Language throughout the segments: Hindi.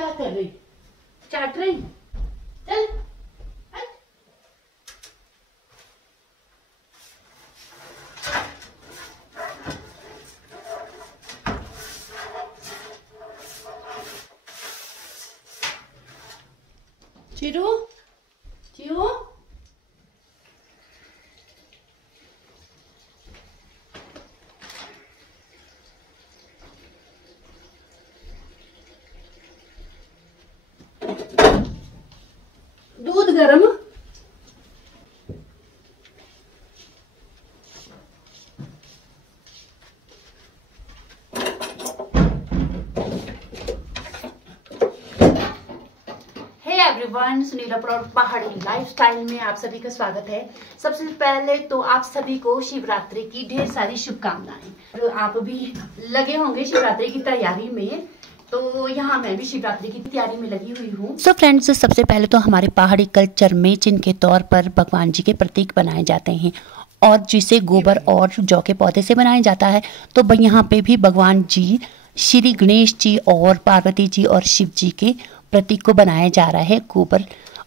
क्या कर रही? चाट रही? चल हट। चिरू, चिरू, दूध गरम। एवरीवन, सुनीला प्राउड पहाड़ी लाइफस्टाइल में आप सभी का स्वागत है। सबसे पहले तो आप सभी को शिवरात्रि की ढेर सारी शुभकामनाएं। तो आप भी लगे होंगे शिवरात्रि की तैयारी में, तो यहाँ मैं भी शिवरात्रि की तैयारी में लगी हुई हूँ। सो फ्रेंड्स, सबसे पहले तो हमारे पहाड़ी कल्चर में चिन्ह के तौर पर भगवान जी के प्रतीक बनाए जाते हैं और जिसे गोबर और जौ के पौधे से बनाया जाता है। तो यहाँ पे भी भगवान जी, श्री गणेश जी और पार्वती जी और शिव जी के प्रतीक को बनाया जा रहा है गोबर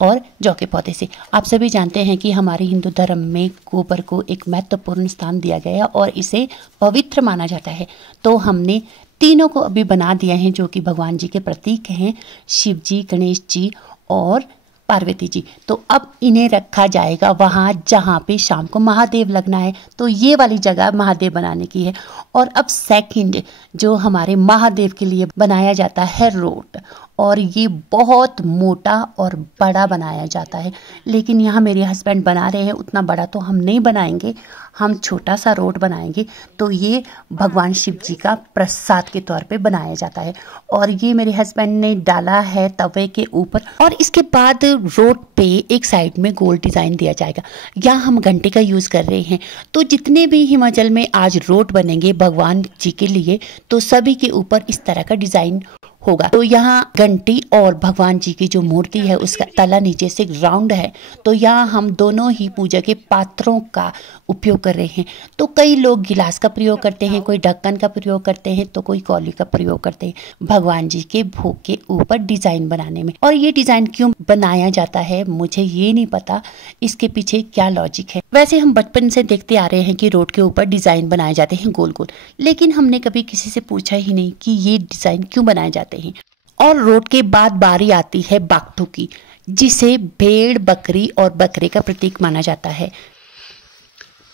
और जौ के पौधे से। आप सभी जानते हैं कि हमारे हिंदू धर्म में गोबर को एक महत्वपूर्ण स्थान दिया गया है और इसे पवित्र माना जाता है। तो हमने तीनों को अभी बना दिया है जो कि भगवान जी के प्रतीक हैं, शिव जी, गणेश जी और पार्वती जी। तो अब इन्हें रखा जाएगा वहाँ जहाँ पे शाम को महादेव लगना है। तो ये वाली जगह महादेव बनाने की है। और अब सेकंड जो हमारे महादेव के लिए बनाया जाता है रोट, और ये बहुत मोटा और बड़ा बनाया जाता है। लेकिन यहाँ मेरे हस्बैंड बना रहे हैं, उतना बड़ा तो हम नहीं बनाएंगे, हम छोटा सा रोट बनाएंगे। तो ये भगवान शिव जी का प्रसाद के तौर पे बनाया जाता है और ये मेरे हस्बैंड ने डाला है तवे के ऊपर। और इसके बाद रोट पे एक साइड में गोल डिज़ाइन दिया जाएगा। यहाँ हम घंटे का यूज़ कर रहे हैं। तो जितने भी हिमाचल में आज रोट बनेंगे भगवान जी के लिए, तो सभी के ऊपर इस तरह का डिज़ाइन होगा। तो यहाँ घंटी और भगवान जी की जो मूर्ति है उसका तला नीचे से राउंड है। तो यहाँ हम दोनों ही पूजा के पात्रों का उपयोग कर रहे हैं। तो कई लोग गिलास का प्रयोग करते हैं, कोई ढक्कन का प्रयोग करते हैं, तो कोई कौली का प्रयोग करते हैं भगवान जी के भोग के ऊपर डिजाइन बनाने में। और ये डिजाइन क्यों बनाया जाता है मुझे ये नहीं पता, इसके पीछे क्या लॉजिक है। वैसे हम बचपन से देखते आ रहे हैं कि रोड के ऊपर डिजाइन बनाए जाते हैं गोल गोल, लेकिन हमने कभी किसी से पूछा ही नहीं कि ये डिजाइन क्यों बनाए जाते हैं। और रोड के बाद बारी आती है बागटू की, जिसे भेड़, बकरी और बकरे का प्रतीक माना जाता है।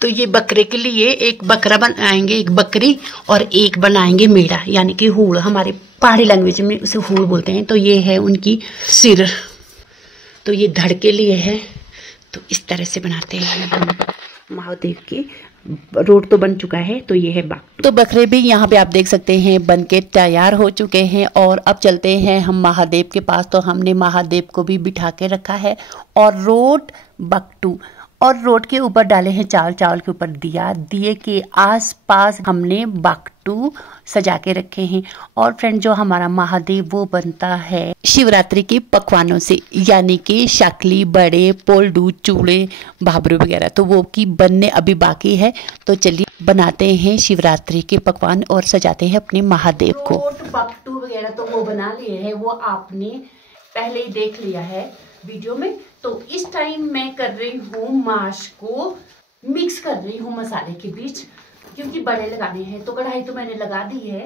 तो ये बकरे के लिए एक बकरा बनाएंगे, एक बकरी, और एक बनाएंगे मेढ़ा, यानी कि हूड़। हमारे पहाड़ी लैंग्वेज में उसे हूड़ बोलते हैं। तो ये है उनकी सिर, तो ये धड़ के लिए है। तो इस तरह से बनाते हैं महादेव की। रोड तो बन चुका है, तो ये है बागटू। तो बकरे भी यहाँ पे आप देख सकते हैं बन के तैयार हो चुके हैं। और अब चलते हैं हम महादेव के पास। तो हमने महादेव को भी बिठा के रखा है और रोड, बागटू और रोड के ऊपर डाले हैं चावल, चावल के ऊपर दिया, दिए के आसपास हमने बागटू सजा के रखे हैं। और फ्रेंड, जो हमारा महादेव वो बनता है शिवरात्रि के पकवानों से, यानी कि शाकली, बड़े, पोलडू, चूड़े, भाबरू वगैरह। तो वो की बनने अभी बाकी है। तो चलिए बनाते हैं शिवरात्रि के पकवान और सजाते हैं अपने महादेव को। बागटू वगैरह तो वो बना लिए हैं, वो आपने पहले ही देख लिया है वीडियो में। तो इस टाइम मैं कर रही हूँ माश को मिक्स कर रही हूँ मसाले के बीच, क्योंकि बड़े लगाने हैं। तो कढ़ाई तो मैंने लगा दी है।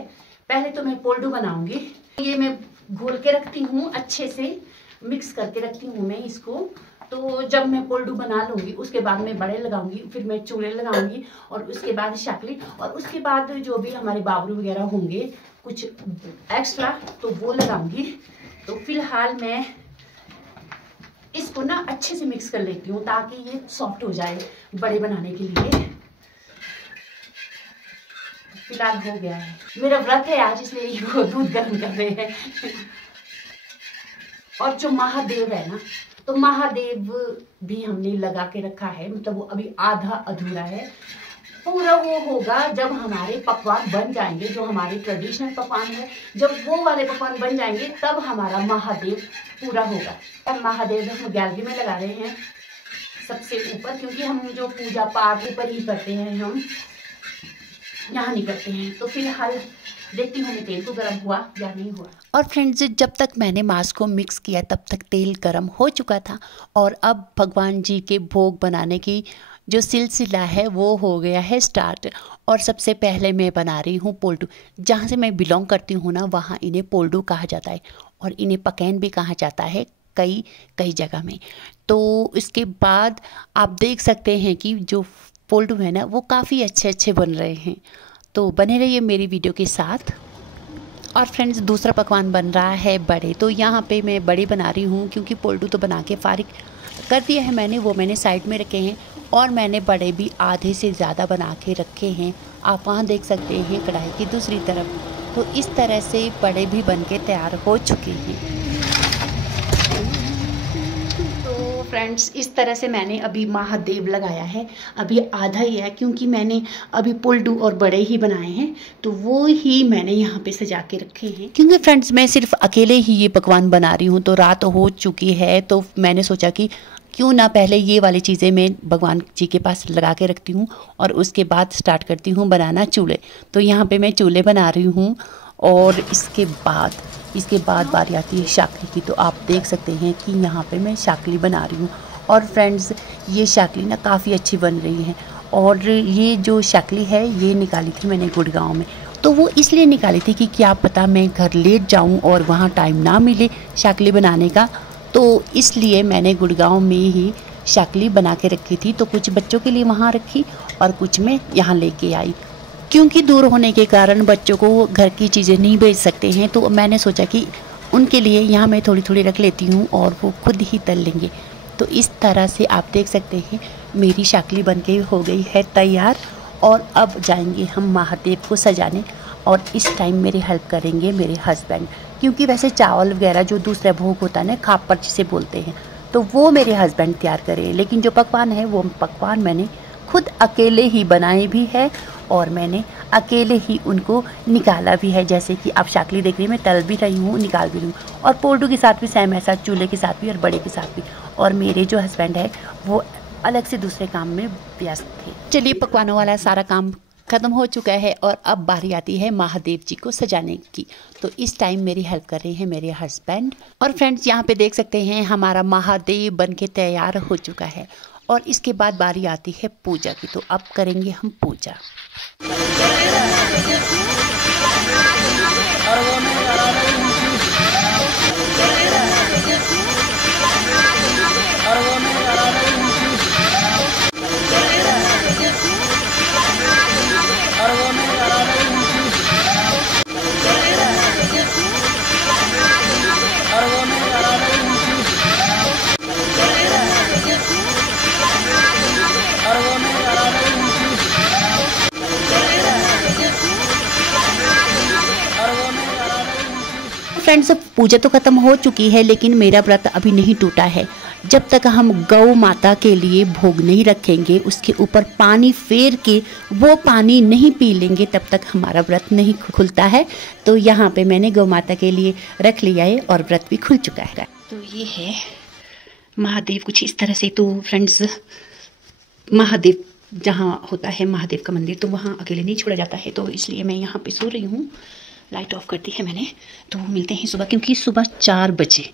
पहले तो मैं पोलडू बनाऊंगी। ये मैं घोल के रखती हूँ, अच्छे से मिक्स करके रखती हूँ मैं इसको। तो जब मैं पोलडू बना लूंगी उसके बाद मैं बड़े लगाऊंगी, फिर मैं चूड़े लगाऊंगी और उसके बाद शाकली, और उसके बाद जो भी हमारे बाबरू वगैरह होंगे कुछ एक्स्ट्रा तो वो लगाऊंगी। तो फिलहाल मैं इसको ना अच्छे से मिक्स कर लेती हूँ ताकि ये सॉफ्ट हो जाए बड़े बनाने के लिए। फिलहाल हो गया है, मेरा व्रत है आज इसलिए इसको दूध गर्म कर रहे हैं। और जो महादेव है ना, तो महादेव भी हमने लगा के रखा है, मतलब वो अभी आधा अधूरा है। पूरा वो होगा जब हमारे पकवान बन जाएंगे, जो हमारे ट्रेडिशनल पकवान है। जब वो वाले पकवान बन जाएंगे तब हमारा महादेव पूरा होगा। और महादेव हम गैलरी में लगा रहे हैं सबसे ऊपर, क्योंकि हम जो पूजा पाठ ऊपर ही करते हैं हम। यहाँ निकलते हैं। तो फिलहाल देखती हूँ मैं तेल को गर्म हुआ या नहीं हुआ। और फ्रेंड्स, जब तक मैंने मांस को मिक्स किया तब तक तेल गर्म हो चुका था और अब भगवान जी के भोग बनाने की जो सिलसिला है वो हो गया है स्टार्ट। और सबसे पहले मैं बना रही हूँ पोल्टू। जहाँ से मैं बिलोंग करती हूँ ना, वहाँ इन्हें पोल्टू कहा जाता है और इन्हें पकैन भी कहा जाता है कई कई जगह में। तो इसके बाद आप देख सकते हैं कि जो पोल्टू है ना वो काफ़ी अच्छे अच्छे बन रहे हैं। तो बने रहिए मेरी वीडियो के साथ। और फ्रेंड्स, दूसरा पकवान बन रहा है बड़े। तो यहाँ पे मैं बड़े बना रही हूँ क्योंकि पोल्टू तो बना के फारिग कर दिया है मैंने, वो मैंने साइड में रखे हैं। और मैंने बड़े भी आधे से ज़्यादा बना के रखे हैं, आप वहाँ देख सकते हैं कढ़ाई की दूसरी तरफ। तो इस तरह से बड़े भी बन के तैयार हो चुके हैं। फ्रेंड्स, इस तरह से मैंने अभी महादेव लगाया है। अभी आधा ही है क्योंकि मैंने अभी पुलडू और बड़े ही बनाए हैं, तो वो ही मैंने यहाँ पे सजा के रखे हैं। क्योंकि फ्रेंड्स, मैं सिर्फ अकेले ही ये पकवान बना रही हूँ, तो रात हो चुकी है। तो मैंने सोचा कि क्यों ना पहले ये वाली चीज़ें मैं भगवान जी के पास लगा के रखती हूँ और उसके बाद स्टार्ट करती हूँ बनाना चूल्हे। तो यहाँ पे मैं चूल्हे बना रही हूँ और इसके बाद बारी आती है शाकली की। तो आप देख सकते हैं कि यहाँ पे मैं शाकली बना रही हूँ। और फ्रेंड्स, ये शाकली ना काफ़ी अच्छी बन रही है। और ये जो शाकली है ये निकाली थी मैंने गुड़गांव में। तो वो इसलिए निकाली थी कि क्या पता मैं घर लेट जाऊँ और वहाँ टाइम ना मिले शाकली बनाने का, तो इसलिए मैंने गुड़गांव में ही शाकली बना के रखी थी। तो कुछ बच्चों के लिए वहाँ रखी और कुछ मैं यहाँ लेके आई, क्योंकि दूर होने के कारण बच्चों को घर की चीज़ें नहीं भेज सकते हैं। तो मैंने सोचा कि उनके लिए यहाँ मैं थोड़ी थोड़ी रख लेती हूँ और वो खुद ही तल लेंगे। तो इस तरह से आप देख सकते हैं मेरी शाकली बनके हो गई है तैयार। और अब जाएंगे हम महादेव को सजाने और इस टाइम मेरी हेल्प करेंगे मेरे हस्बैंड, क्योंकि वैसे चावल वगैरह जो दूसरा भोग होता है ना, खापर जिसे बोलते हैं, तो वो मेरे हस्बैंड तैयार करें। लेकिन जो पकवान है वो पकवान मैंने खुद अकेले ही बनाए भी है और मैंने अकेले ही उनको निकाला भी है। जैसे कि आप शाकली देख रही, मैं तल भी रही हूँ, निकाल भी रही हूँ। और पोल्टू के साथ भी सेम ऐसा, चूल्हे के साथ भी और बड़े के साथ भी। और मेरे जो हस्बैंड है वो अलग से दूसरे काम में व्यस्त थे। चलिए, पकवानों वाला सारा काम ख़त्म हो चुका है और अब बारी आती है महादेव जी को सजाने की। तो इस टाइम मेरी हेल्प कर रहे हैं मेरे हस्बैंड। और फ्रेंड्स, यहाँ पे देख सकते हैं हमारा महादेव बन के तैयार हो चुका है। और इसके बाद बारी आती है पूजा की। तो अब करेंगे हम पूजा। फ्रेंड्स, पूजा तो ख़त्म हो चुकी है लेकिन मेरा व्रत अभी नहीं टूटा है। जब तक हम गौ माता के लिए भोग नहीं रखेंगे, उसके ऊपर पानी फेर के वो पानी नहीं पी लेंगे, तब तक हमारा व्रत नहीं खुलता है। तो यहाँ पे मैंने गौ माता के लिए रख लिया है और व्रत भी खुल चुका है। तो ये है महादेव कुछ इस तरह से। तो फ्रेंड्स, महादेव जहाँ होता है महादेव का मंदिर, तो वहाँ अकेले नहीं छोड़ा जाता है। तो इसलिए मैं यहाँ पे सो रही हूँ, लाइट ऑफ कर दी है मैंने। तो मिलते हैं सुबह, क्योंकि सुबह 4 बजे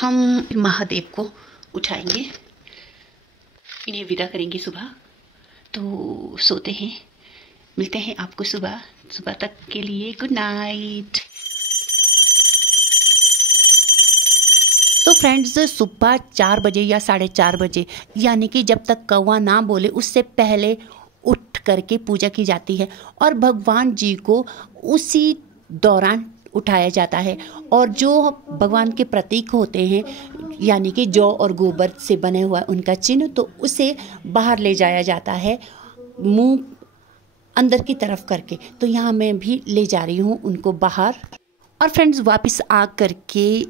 हम महादेव को उठाएंगे, इन्हें विदा करेंगे सुबह। तो सोते हैं, मिलते हैं आपको सुबह तक के लिए गुड नाइट। तो फ्रेंड्स, सुबह 4 बजे या 4:30 बजे, यानी कि जब तक कौवा ना बोले उससे पहले उठ करके पूजा की जाती है और भगवान जी को उसी दौरान उठाया जाता है। और जो भगवान के प्रतीक होते हैं, यानी कि जौ और गोबर से बने हुआ उनका चिन्ह, तो उसे बाहर ले जाया जाता है मुंह अंदर की तरफ करके। तो यहाँ मैं भी ले जा रही हूँ उनको बाहर। और फ्रेंड्स, वापस आ करके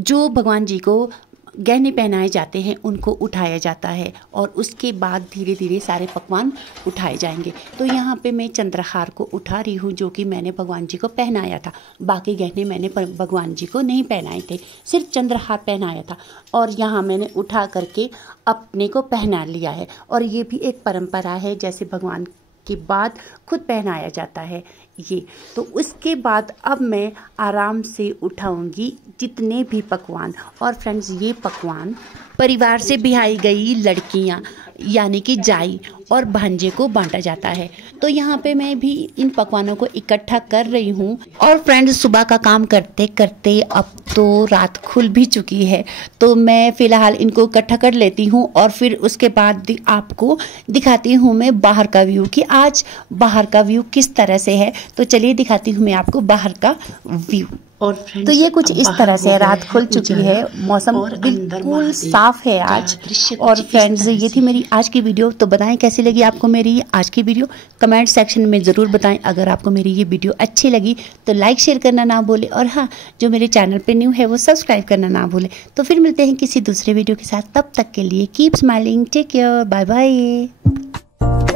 जो भगवान जी को गहने पहनाए जाते हैं उनको उठाया जाता है और उसके बाद धीरे धीरे सारे पकवान उठाए जाएंगे। तो यहाँ पे मैं चंद्रहार को उठा रही हूँ, जो कि मैंने भगवान जी को पहनाया था। बाकी गहने मैंने भगवान जी को नहीं पहनाए थे, सिर्फ चंद्रहार पहनाया था। और यहाँ मैंने उठा करके अपने को पहना लिया है। और ये भी एक परंपरा है, जैसे भगवान के बाद खुद पहनाया जाता है ये। तो उसके बाद अब मैं आराम से उठाऊंगी जितने भी पकवान। और फ्रेंड्स, ये पकवान परिवार से बिहाई गई लड़कियां यानी कि जाई और भांजे को बांटा जाता है। तो यहाँ पे मैं भी इन पकवानों को इकट्ठा कर रही हूँ। और फ्रेंड्स, सुबह का काम करते करते अब तो रात खुल भी चुकी है, तो मैं फ़िलहाल इनको इकट्ठा कर लेती हूँ और फिर उसके बाद आपको दिखाती हूँ मैं बाहर का व्यू कि आज बाहर का व्यू किस तरह से है। तो चलिए दिखाती हूँ मैं आपको बाहर का व्यू। और तो ये कुछ इस तरह से रात खुल चुकी है, मौसम बिल्कुल साफ है आज। और फ्रेंड्स, ये थी मेरी आज की वीडियो। तो बताएं कैसी लगी आपको मेरी आज की वीडियो, कमेंट सेक्शन में ज़रूर बताएं। अगर आपको मेरी ये वीडियो अच्छी लगी तो लाइक शेयर करना ना भूलें, और हाँ, जो मेरे चैनल पे न्यू है वो सब्सक्राइब करना ना भूलें। तो फिर मिलते हैं किसी दूसरे वीडियो के साथ, तब तक के लिए keep smiling, take care, bye bye.